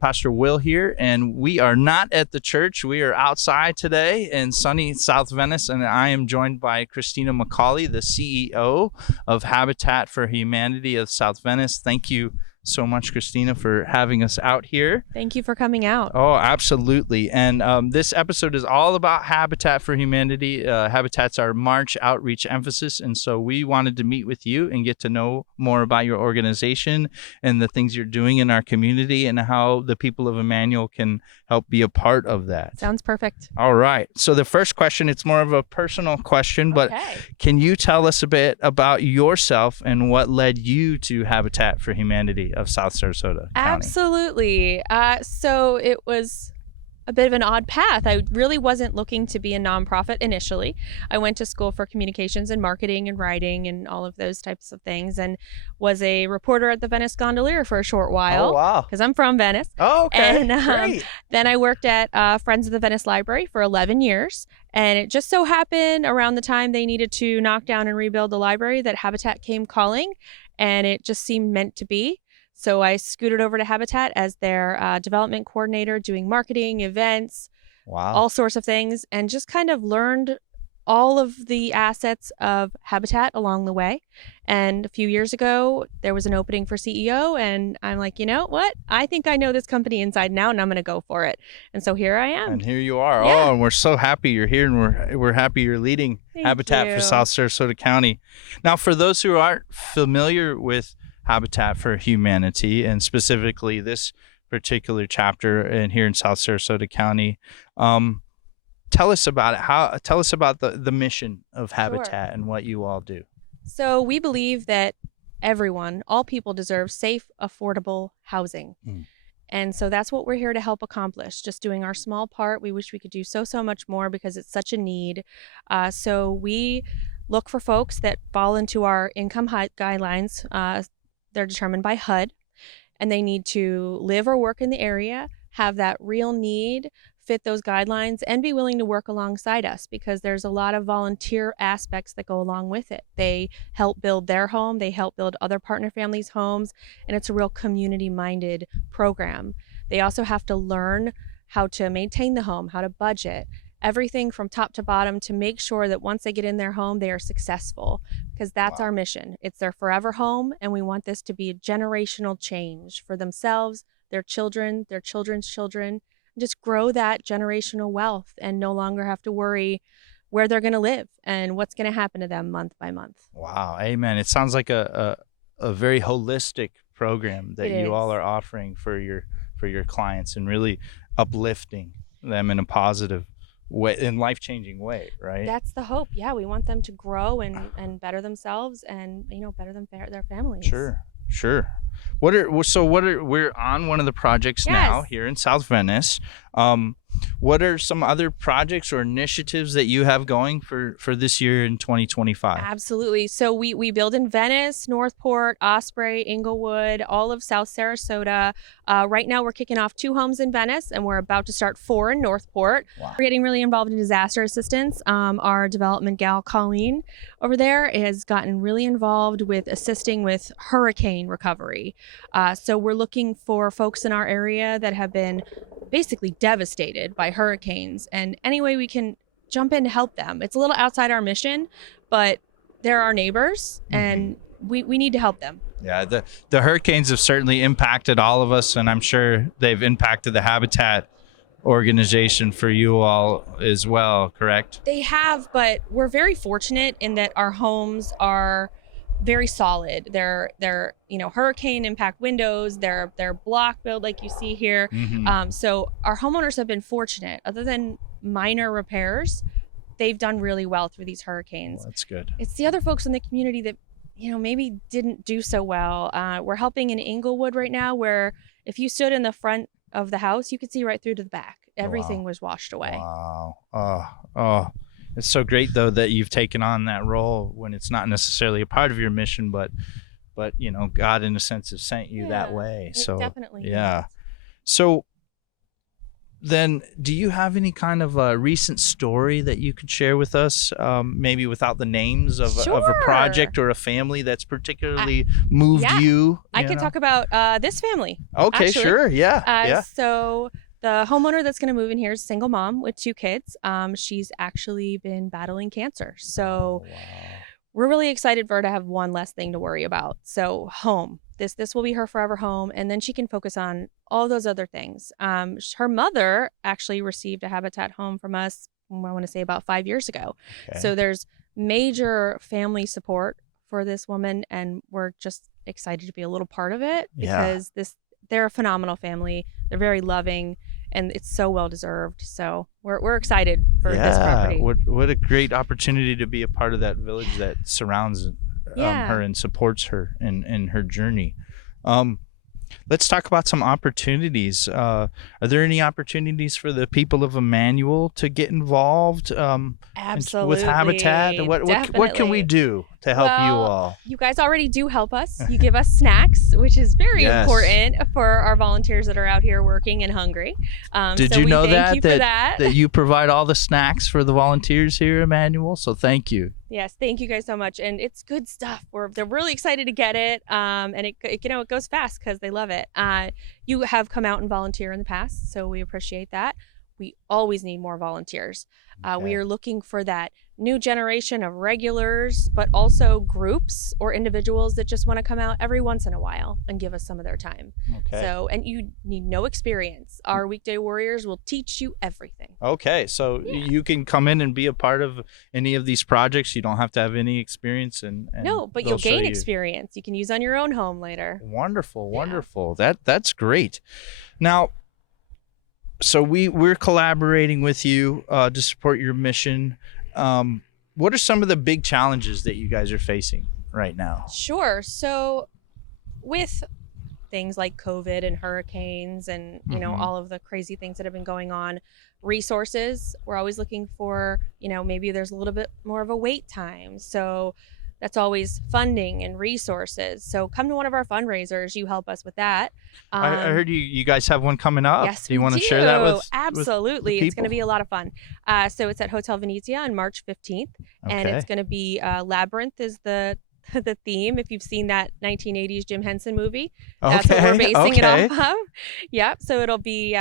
Pastor Will here, and we are not at the church. We are outside today in sunny South Venice, and I am joined by Christina McCauley, the CEO of Habitat for Humanity of South Venice. Thank you so much, Christina, for having us out here. Thank you for coming out. Oh, absolutely. And this episode is all about Habitat for Humanity. Habitat's our March outreach emphasis. And so we wanted to meet with you and get to know more about your organization and the things you're doing in our community and how the people of Emmanuel can help be a part of that. Sounds perfect. All right. So the first question, it's more of a personal question, but can you tell us a bit about yourself and what led you to Habitat for Humanity of South Sarasota County? Absolutely. So it was a bit of an odd path. I really wasn't looking to be a nonprofit initially. I went to school for communications and marketing and writing and all of those types of things, and was a reporter at the Venice Gondolier for a short while. Oh, wow. Because I'm from Venice. Oh, okay. And Great. then I worked at Friends of the Venice Library for 11 years. And it just so happened around the time they needed to knock down and rebuild the library that Habitat came calling, and it just seemed meant to be. So I scooted over to Habitat as their development coordinator, doing marketing, events, all sorts of things, and just kind of learned all of the assets of Habitat along the way. And a few years ago, there was an opening for CEO, and I'm like, you know what? I think I know this company inside and out, and I'm going to go for it. And so here I am. And here you are. Yeah. Oh, and we're so happy you're here, and we're happy you're leading Habitat for South Sarasota County. Now, for those who aren't familiar with Habitat for Humanity, and specifically this particular chapter in here in South Sarasota County, tell us about it. Tell us about the mission of Habitat and what you all do. So we believe that all people deserve safe, affordable housing. And so that's what we're here to help accomplish, just doing our small part. We wish we could do so much more because it's such a need. So we look for folks that fall into our income guidelines. They're determined by HUD, and they need to live or work in the area, have that real need, fit those guidelines, and be willing to work alongside us, because there's a lot of volunteer aspects that go along with it. They help build their home, they help build other partner families' homes, and it's a real community-minded program. They also have to learn how to maintain the home, how to budget, everything from top to bottom, to make sure that once they get in their home, they are successful, because that's our mission. It's their forever home, and we want this to be a generational change for themselves, their children, their children's children, and just grow that generational wealth and no longer have to worry where they're going to live and what's going to happen to them month by month. Wow. Amen. It sounds like a very holistic program that you all are offering for your clients, and really uplifting them in a positive way, in life-changing way, right? That's the hope. Yeah, we want them to grow and better themselves, and better their families. Sure. We're on one of the projects now here in South Venice. What are some other projects or initiatives that you have going for this year in 2025? Absolutely. So we build in Venice, Northport, Osprey, Inglewood, all of South Sarasota. Right now we're kicking off 2 homes in Venice, and we're about to start 4 in Northport. Wow. We're getting really involved in disaster assistance. Our development gal, Colleen, over there has gotten really involved with assisting with hurricane recovery. So we're looking for folks in our area that have been basically devastated by hurricanes, and any way we can jump in to help them. It's a little outside our mission, but they're our neighbors, and we need to help them. Yeah, the hurricanes have certainly impacted all of us, and I'm sure they've impacted the Habitat organization for you all as well, correct? They have, but we're very fortunate in that our homes are very solid. They're hurricane impact windows. They're block build like you see here. So our homeowners have been fortunate. Other than minor repairs, they've done really well through these hurricanes. Well, that's good. It's the other folks in the community that maybe didn't do so well. We're helping in Inglewood right now, where if you stood in the front of the house, you could see right through to the back. Everything was washed away. Wow. Oh. It's so great, though, that you've taken on that role when it's not necessarily a part of your mission, but God, in a sense, has sent you that way. So definitely. Yeah. So then do you have any kind of a recent story that you could share with us, maybe without the names of a project or a family that's particularly moved you? I can talk about this family. Okay, actually. sure. Yeah. So the homeowner that's going to move in here is a single mom with 2 kids. She's actually been battling cancer. So we're really excited for her to have one less thing to worry about. So home. This will be her forever home, and then she can focus on all those other things. Her mother actually received a Habitat home from us, I want to say about 5 years ago. Okay. So there's major family support for this woman, and we're just excited to be a little part of it because they're a phenomenal family. They're very loving, and it's so well deserved. So we're excited for this property. What a great opportunity to be a part of that village that surrounds her and supports her in her journey. Let's talk about some opportunities. Are there any opportunities for the people of Emmanuel to get involved Absolutely. with Habitat? What can we do to help you all? You guys already do help us. You give us snacks, which is very important for our volunteers that are out here working and hungry. Did you know that you provide all the snacks for the volunteers here at Emmanuel? So thank you. Yes, thank you guys so much, and it's good stuff. They're really excited to get it, and it goes fast because they love it. You have come out and volunteer in the past, so we appreciate that. We always need more volunteers. We are looking for that new generation of regulars, but also groups or individuals that just want to come out every once in a while and give us some of their time. Okay. So, and you need no experience. Our weekday warriors will teach you everything. Okay, so you can come in and be a part of any of these projects. You don't have to have any experience, and no, but you'll gain experience you can use on your own home later. Wonderful, wonderful. That's great. Now, so we're collaborating with you to support your mission. What are some of the big challenges that you guys are facing right now? Sure. So with things like COVID and hurricanes and, all of the crazy things that have been going on, resources, we're always looking for, maybe there's a little bit more of a wait time. So that's always funding and resources. So come to one of our fundraisers. You help us with that. I heard you guys have one coming up. Yes, do you want to share that with Absolutely. with it's going to be a lot of fun. So it's at Hotel Venezia on March 15th. And it's going to be Labyrinth is the theme. If you've seen that 1980s Jim Henson movie, that's what we're basing it off of. Yep. So it'll be,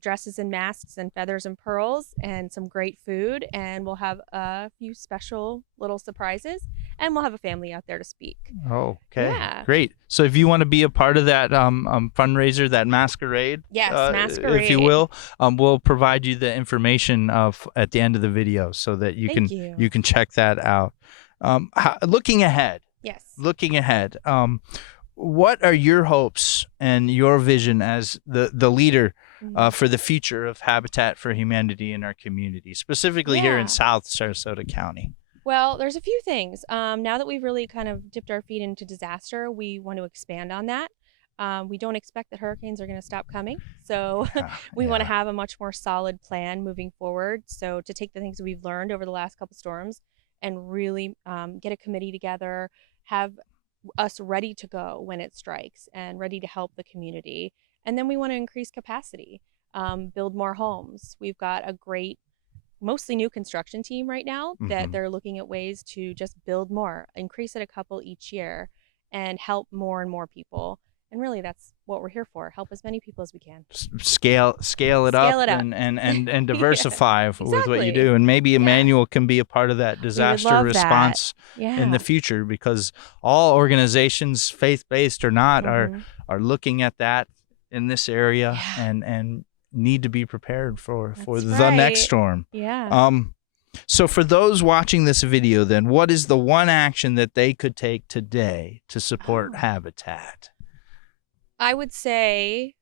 dresses and masks and feathers and pearls and some great food. And we'll have a few special little surprises. And we'll have a family out there to speak. Oh, okay. Yeah. Great. So if you want to be a part of that fundraiser, that masquerade, masquerade, if you will, we'll provide you the information at the end of the video so that you can check that out. Looking ahead. Yes. Looking ahead. What are your hopes and your vision as the leader for the future of Habitat for Humanity in our community, specifically here in South Sarasota County? Well, there's a few things. Now that we've really kind of dipped our feet into disaster, we want to expand on that. We don't expect that hurricanes are going to stop coming. So we want to have a much more solid plan moving forward. So to take the things that we've learned over the last couple storms and really get a committee together, have us ready to go when it strikes and ready to help the community. And then we want to increase capacity, build more homes. We've got a great mostly new construction team right now that they're looking at ways to just build more, increase it a couple each year, and help more and more people. And really, that's what we're here for. Help as many people as we can. Scale it up. And diversify with what you do. And maybe Emmanuel can be a part of that disaster response in the future, because all organizations, faith-based or not, are looking at that in this area and need to be prepared for the next storm. Yeah. So for those watching this video, then, what is the one action that they could take today to support Habitat? I would say,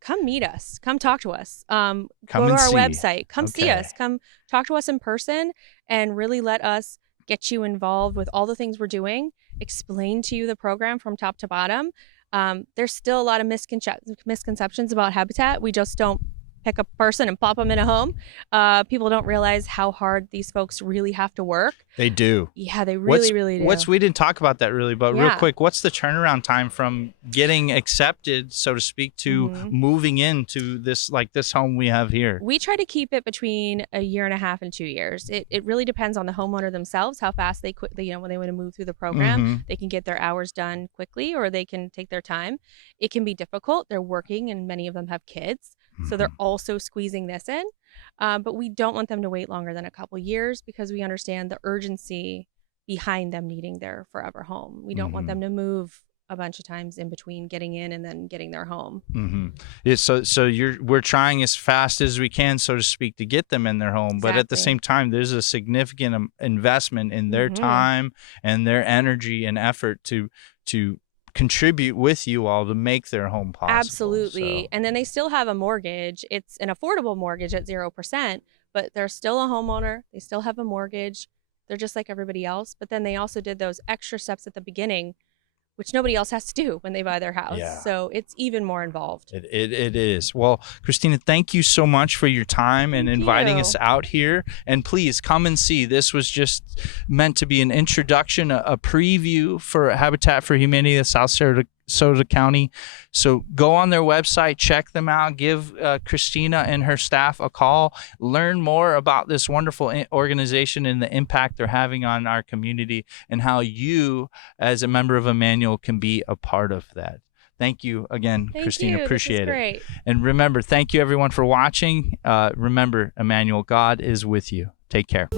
come meet us. Come talk to us. Go to our website. Come see us. Come talk to us in person and really let us get you involved with all the things we're doing. Explain to you the program from top to bottom. There's still a lot of misconceptions about Habitat. We just don't pick a person and pop them in a home. People don't realize how hard these folks really have to work. They do. Yeah, they really do. We didn't talk about that really, but real Yeah. quick, what's the turnaround time from getting accepted, so to speak, to moving into this home we have here? We try to keep it between 1.5 years and 2 years. It really depends on the homeowner themselves, how fast they when they want to move through the program, they can get their hours done quickly or they can take their time. It can be difficult. They're working and many of them have kids. So they're also squeezing this in. But we don't want them to wait longer than a couple years because we understand the urgency behind them needing their forever home. We don't want them to move a bunch of times in between getting in and then getting their home. Yeah, so we're trying as fast as we can, so to speak, to get them in their home. But at the same time, there's a significant investment in their time and their energy and effort to contribute with you all to make their home possible. Absolutely. And then they still have a mortgage. It's an affordable mortgage at 0%, but they're still a homeowner. They still have a mortgage. They're just like everybody else. But then they also did those extra steps at the beginning, which nobody else has to do when they buy their house. Yeah. So it's even more involved. It is. Well, Christina, thank you so much for your time and inviting us out here. And please come and see. This was just meant to be an introduction, a preview for Habitat for Humanity of South Sarasota County. So go on their website, check them out, give Christina and her staff a call, learn more about this wonderful organization and the impact they're having on our community and how you as a member of Emmanuel can be a part of that. Thank you again, Christina. Appreciate it. And remember, thank you everyone for watching. Remember, Emmanuel, God is with you. Take care.